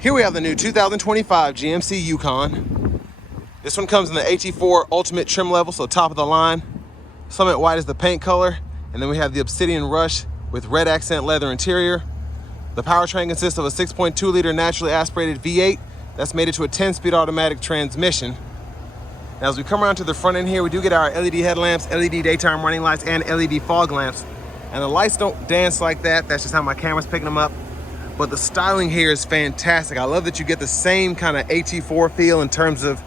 Here we have the new 2025 GMC Yukon. This one comes in the AT4 Ultimate trim level, so top of the line. Summit white is the paint color, and then we have the Obsidian Rush with red accent leather interior. The powertrain consists of a 6.2 liter naturally aspirated V8 that's mated to a 10-speed automatic transmission. Now, as we come around to the front end here, we do get our LED headlamps, LED daytime running lights, and LED fog lamps. And the lights don't dance like that. That's just how my camera's picking them up. But the styling here is fantastic. I love that you get the same kind of AT4 feel in terms of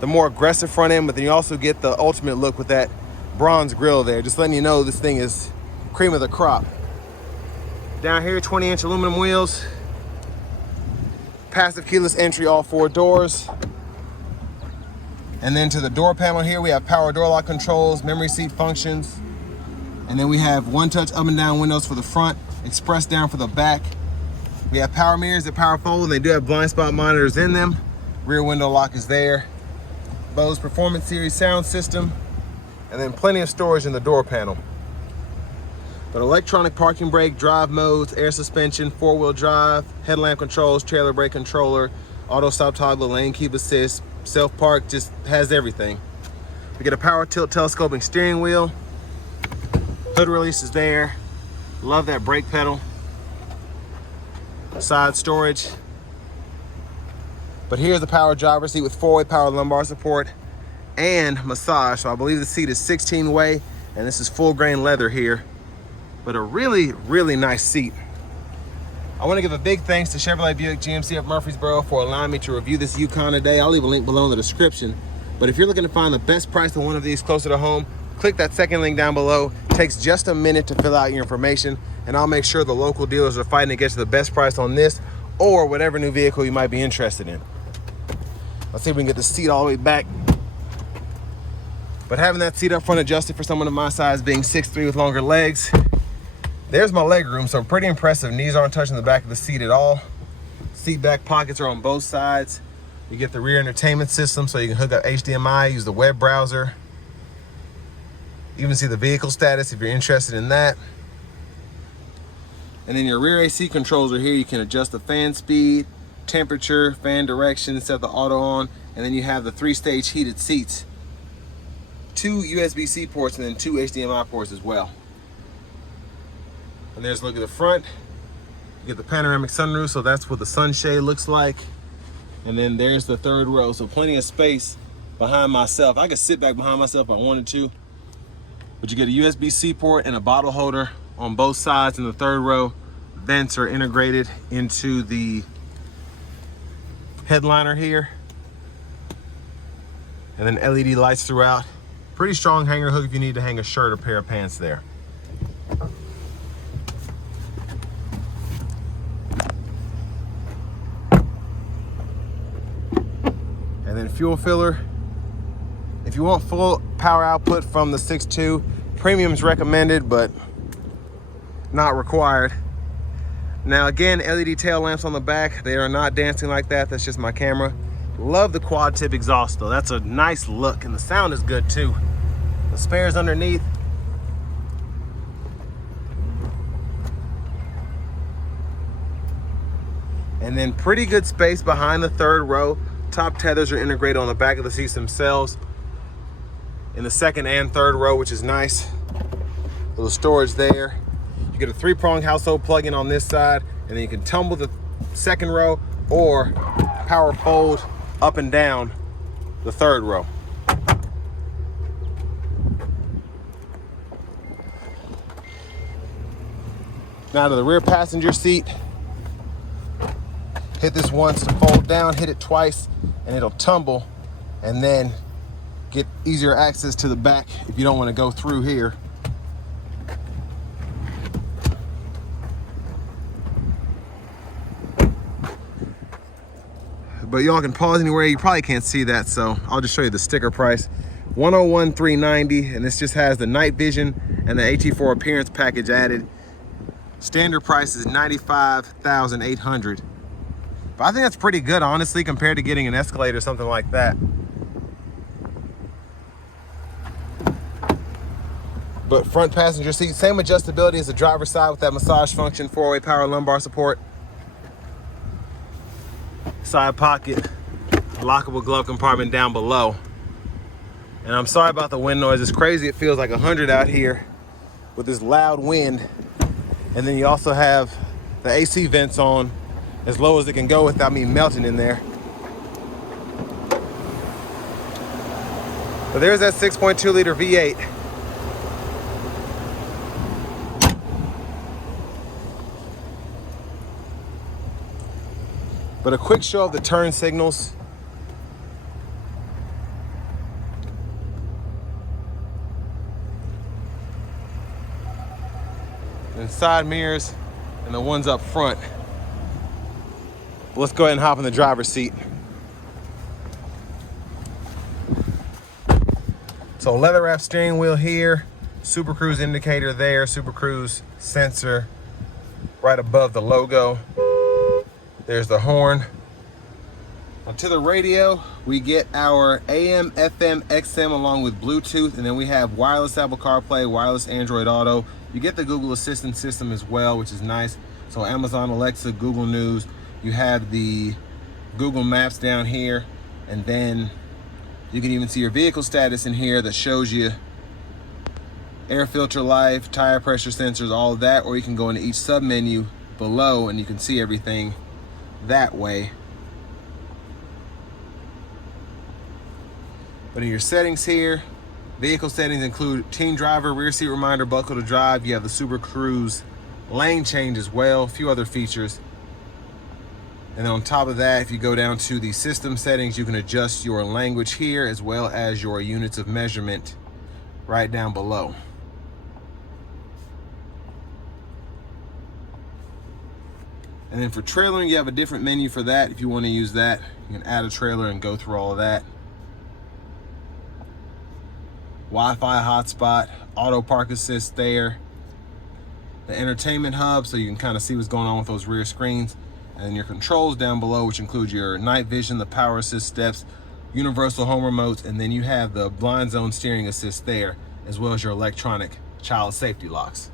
the more aggressive front end, but then you also get the ultimate look with that bronze grille there. Just letting you know this thing is cream of the crop. Down here, 20-inch aluminum wheels. Passive keyless entry, all 4 doors. And then to the door panel here, we have power door lock controls, memory seat functions. And then we have one-touch up and down windows for the front, express down for the back. We have power mirrors that power fold, and they do have blind spot monitors in them. Rear window lock is there. Bose Performance Series sound system, and then plenty of storage in the door panel. But electronic parking brake, drive modes, air suspension, 4-wheel drive, headlamp controls, trailer brake controller, auto stop toggle, lane keep assist, self park, just has everything. We get a power tilt telescoping steering wheel. Hood release is there. Love that brake pedal. Side storage. But here's the power driver's seat with 4-way power lumbar support and massage. So I believe the seat is 16-way, and this is full grain leather here. But a really, really nice seat. I want to give a big thanks to Chevrolet Buick GMC of Murfreesboro for allowing me to review this Yukon today. I'll leave a link below in the description. But if you're looking to find the best price on one of these closer to home, click that second link down below. It takes just a minute to fill out your information, and I'll make sure the local dealers are fighting to get you the best price on this or whatever new vehicle you might be interested in. Let's see if we can get the seat all the way back. But having that seat up front adjusted for someone of my size, being 6'3" with longer legs, there's my leg room, so pretty impressive. Knees aren't touching the back of the seat at all. Seat back pockets are on both sides. You get the rear entertainment system, so you can hook up HDMI, use the web browser. You even see the vehicle status if you're interested in that. And then your rear AC controls are here. You can adjust the fan speed, temperature, fan direction, set the auto on, and then you have the 3-stage heated seats. 2 USB-C ports and then 2 HDMI ports as well. And there's a look at the front. You get the panoramic sunroof, so that's what the sunshade looks like. And then there's the 3rd row, so plenty of space behind myself. I could sit back behind myself if I wanted to. But you get a USB-C port and a bottle holder on both sides in the 3rd row. Vents are integrated into the headliner here. And then LED lights throughout. Pretty strong hanger hook if you need to hang a shirt or pair of pants there. And then fuel filler. If you want full power output from the 6.2, premium is recommended, but not required. Now again, LED tail lamps on the back. They are not dancing like that. That's just my camera. Love the quad tip exhaust though. That's a nice look, and the sound is good too. The spares underneath. And then pretty good space behind the 3rd row. Top tethers are integrated on the back of the seats themselves in the 2nd and 3rd row, which is nice. A little storage there. You get a 3-prong household plug-in on this side, and then you can tumble the 2nd row or power fold up and down the 3rd row. Now to the rear passenger seat. Hit this once to fold down, hit it twice, and it'll tumble, and then get easier access to the back if you don't want to go through here. But y'all can pause anywhere. You probably can't see that, so I'll just show you the sticker price. $101,390, and this just has the night vision and the AT4 appearance package added. Standard price is $95,800. But I think that's pretty good, honestly, compared to getting an Escalade or something like that. But front passenger seat, same adjustability as the driver's side with that massage function, 4-way power lumbar support. side pocket, lockable glove compartment down below. And I'm sorry about the wind noise. It's crazy. It feels like 100 out here with this loud wind. And then you also have the AC vents on as low as it can go without me melting in there. But there's that 6.2 liter V8. But a quick show of the turn signals. And side mirrors and the ones up front. Let's go ahead and hop in the driver's seat. So leather wrap steering wheel here, Super Cruise indicator there, Super Cruise sensor right above the logo. There's the horn. To the radio, we get our AM, FM, XM along with Bluetooth, and then we have wireless Apple CarPlay, wireless Android Auto. You get the Google Assistant system as well, which is nice. So Amazon Alexa, Google News. You have the Google Maps down here, and then you can even see your vehicle status in here that shows you air filter life, tire pressure sensors, all of that, or you can go into each sub menu below and you can see everything that way. But in your settings here, vehicle settings include teen driver, rear seat reminder, buckle to drive. You have the Super Cruise lane change as well, a few other features. And then on top of that, if you go down to the system settings, you can adjust your language here as well as your units of measurement right down below. And then for trailering, you have a different menu for that. If you want to use that, you can add a trailer and go through all of that. Wi-Fi hotspot, auto park assist there. The entertainment hub, so you can kind of see what's going on with those rear screens. And then your controls down below, which include your night vision, the power assist steps, universal home remotes, and then you have the blind zone steering assist there, as well as your electronic child safety locks.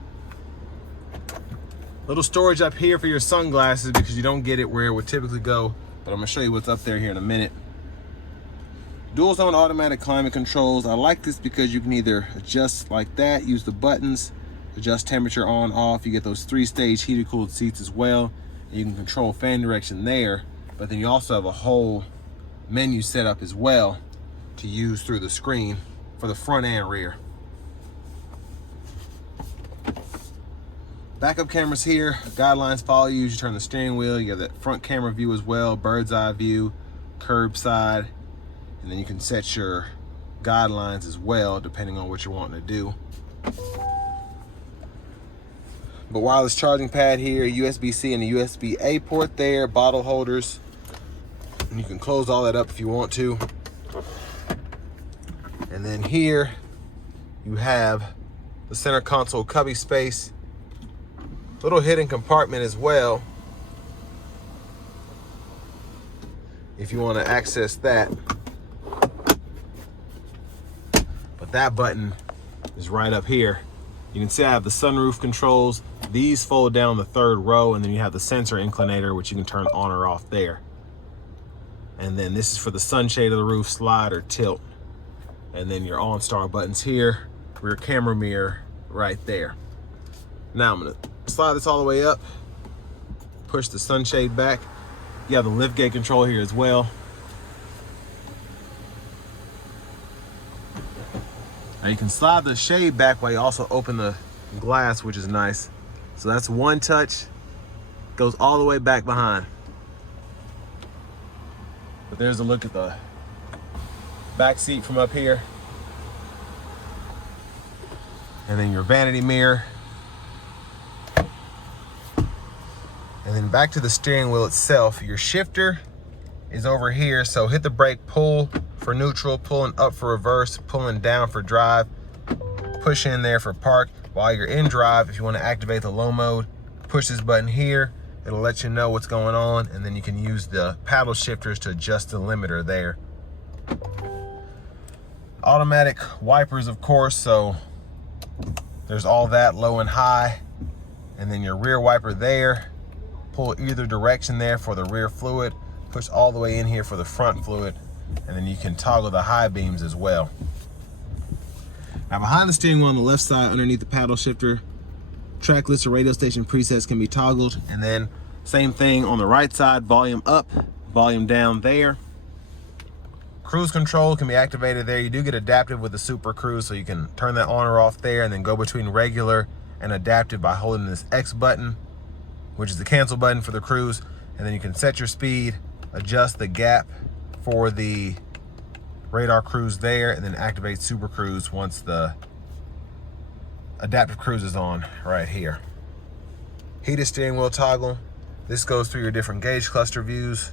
Little storage up here for your sunglasses because you don't get it where it would typically go, but I'm gonna show you what's up there here in a minute. Dual zone automatic climate controls. I like this because you can either adjust like that, use the buttons, adjust temperature on, off. You get those 3-stage heated cooled seats as well. And you can control fan direction there, but then you also have a whole menu set up as well to use through the screen for the front and rear. Backup cameras here, guidelines follow you as you turn the steering wheel. You have that front camera view as well, bird's eye view, curbside, and then you can set your guidelines as well depending on what you're wanting to do. But wireless charging pad here, USB-C and a USB-A port there, bottle holders, and you can close all that up if you want to. And then here you have the center console cubby space, little hidden compartment as well if you want to access that. But that button is right up here. You can see I have the sunroof controls. These fold down the third row, and then you have the sensor inclinator, which you can turn on or off there. And then this is for the sunshade of the roof, slide or tilt. And then your OnStar buttons here, rear camera mirror right there. Now I'm gonna slide this all the way up, push the sunshade back. You have the liftgate control here as well. Now you can slide the shade back while you also open the glass, which is nice. So that's one touch, goes all the way back behind. But there's a look at the back seat from up here. And then your vanity mirror. And then back to the steering wheel itself. Your shifter is over here. So hit the brake, pull for neutral, pulling up for reverse, pulling down for drive, push in there for park. While you're in drive, if you want to activate the low mode, push this button here. It'll let you know what's going on, and then you can use the paddle shifters to adjust the limiter there. Automatic wipers, of course, so there's all that, low and high. And then your rear wiper there. Pull either direction there for the rear fluid. push all the way in here for the front fluid, and then you can toggle the high beams as well. Now behind the steering wheel on the left side, underneath the paddle shifter, track list or radio station presets can be toggled, and then same thing on the right side, volume up, volume down there. Cruise control can be activated there. You do get adaptive with the Super Cruise, so you can turn that on or off there and then go between regular and adaptive by holding this X button, which is the cancel button for the cruise. And then you can set your speed, adjust the gap for the radar cruise there, and then activate Super Cruise once the adaptive cruise is on right here. Heated steering wheel toggle. This goes through your different gauge cluster views.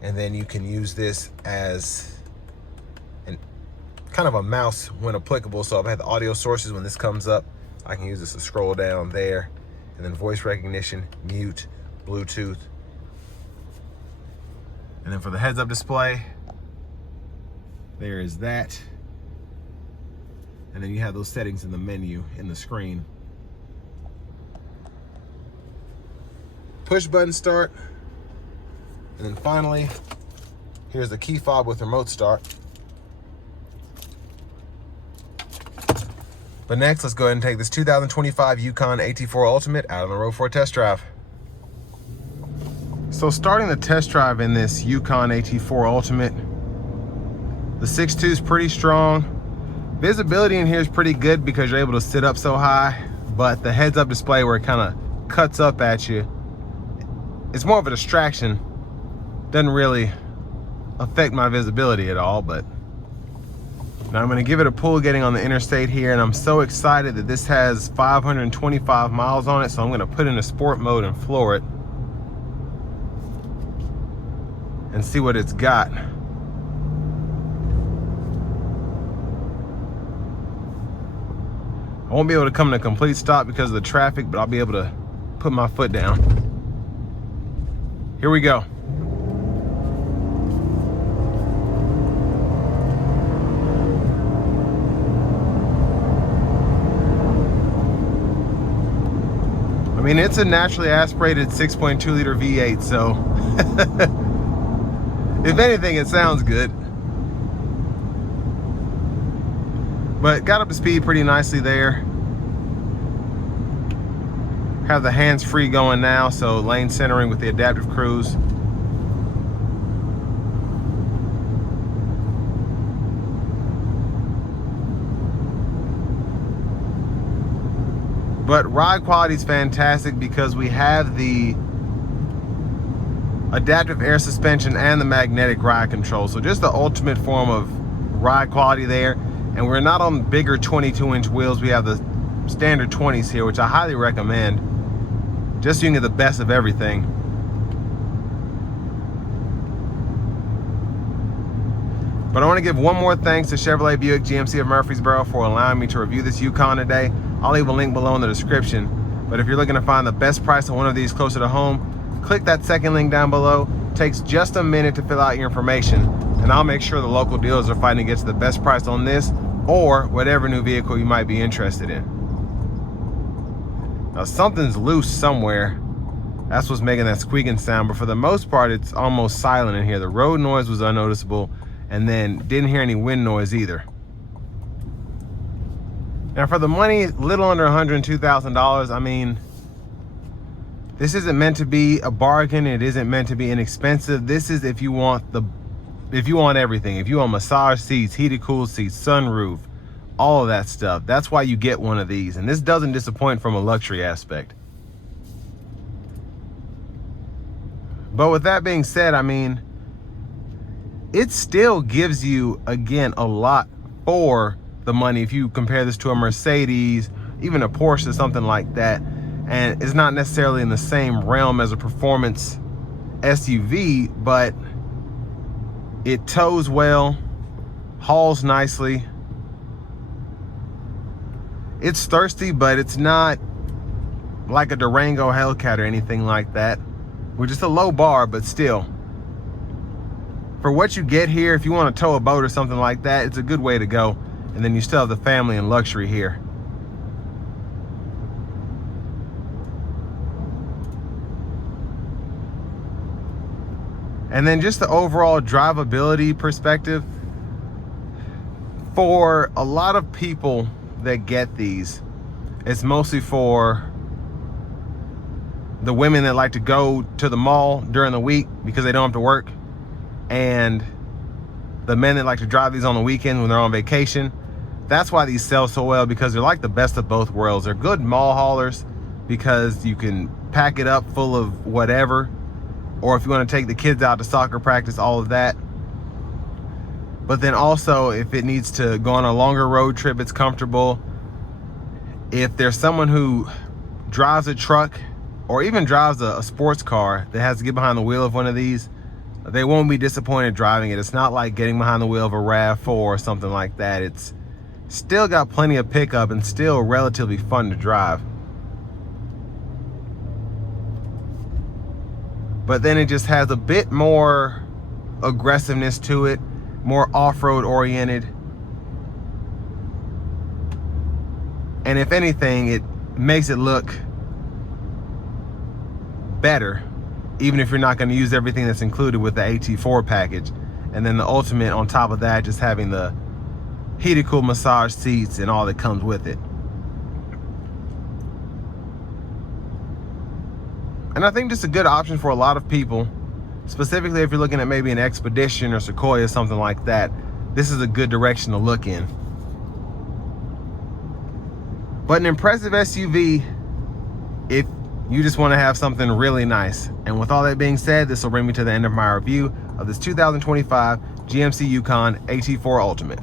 And then you can use this as kind of a mouse when applicable. So if I have the audio sources, when this comes up, I can use this to scroll down there. And then voice recognition, mute, Bluetooth. And then for the heads-up display, there is that. And then you have those settings in the menu in the screen. Push button start. And then finally, here's the key fob with remote start. But next, let's go ahead and take this 2025 Yukon AT4 Ultimate out on the road for a test drive. So starting the test drive in this Yukon AT4 Ultimate, the 6.2 is pretty strong. Visibility in here is pretty good because you're able to sit up so high, but the heads-up display where it kind of cuts up at you, it's more of a distraction. Doesn't really affect my visibility at all, but now I'm gonna give it a pull getting on the interstate here, and I'm so excited that this has 525 miles on it, so I'm gonna put in a sport mode and floor it and see what it's got. I won't be able to come to a complete stop because of the traffic, but I'll be able to put my foot down. Here we go. I mean, it's a naturally aspirated 6.2 liter V8, so if anything, it sounds good. But got up to speed pretty nicely there. Have the hands-free going now, so lane centering with the adaptive cruise. But ride quality is fantastic because we have the adaptive air suspension and the magnetic ride control. So just the ultimate form of ride quality there. And we're not on bigger 22-inch wheels. We have the standard 20s here, which I highly recommend, just so you can get the best of everything. But I want to give one more thanks to Chevrolet Buick GMC of Murfreesboro for allowing me to review this Yukon today. I'll leave a link below in the description. But if you're looking to find the best price on one of these closer to home, click that second link down below. It takes just a minute to fill out your information, and I'll make sure the local dealers are fighting to get you the best price on this or whatever new vehicle you might be interested in. Now something's loose somewhere. That's what's making that squeaking sound, but for the most part, it's almost silent in here. The road noise was unnoticeable, and then didn't hear any wind noise either. Now for the money, little under $102,000, I mean, this isn't meant to be a bargain. It isn't meant to be inexpensive. This is if you want everything. If you want massage seats, heated cool seats, sunroof, all of that stuff. That's why you get one of these. And this doesn't disappoint from a luxury aspect. But with that being said, I mean, it still gives you, again, a lot for the money if you compare this to a Mercedes, even a Porsche or something like that. And it's not necessarily in the same realm as a performance SUV, but it tows well, hauls nicely. It's thirsty, but it's not like a Durango Hellcat or anything like that. We're just a low bar, but still. For what you get here, if you want to tow a boat or something like that, it's a good way to go. And then you still have the family and luxury here. And then just the overall drivability perspective, for a lot of people that get these, it's mostly for the women that like to go to the mall during the week because they don't have to work, and the men that like to drive these on the weekend when they're on vacation. That's why these sell so well, because they're like the best of both worlds. They're good mall haulers because you can pack it up full of whatever, or if you want to take the kids out to soccer practice, all of that. But then also, if it needs to go on a longer road trip, it's comfortable. If there's someone who drives a truck or even drives a sports car that has to get behind the wheel of one of these, they won't be disappointed driving it. It's not like getting behind the wheel of a RAV4 or something like that. It's still got plenty of pickup and still relatively fun to drive. But then it just has a bit more aggressiveness to it, more off-road oriented. And if anything, it makes it look better, even if you're not going to use everything that's included with the AT4 package. And then the Ultimate on top of that, just having the heated cool massage seats and all that comes with it. And I think just a good option for a lot of people, specifically if you're looking at maybe an Expedition or Sequoia, something like that. This is a good direction to look in. But an impressive SUV if you just want to have something really nice. And with all that being said, this will bring me to the end of my review of this 2025 GMC Yukon AT4 Ultimate.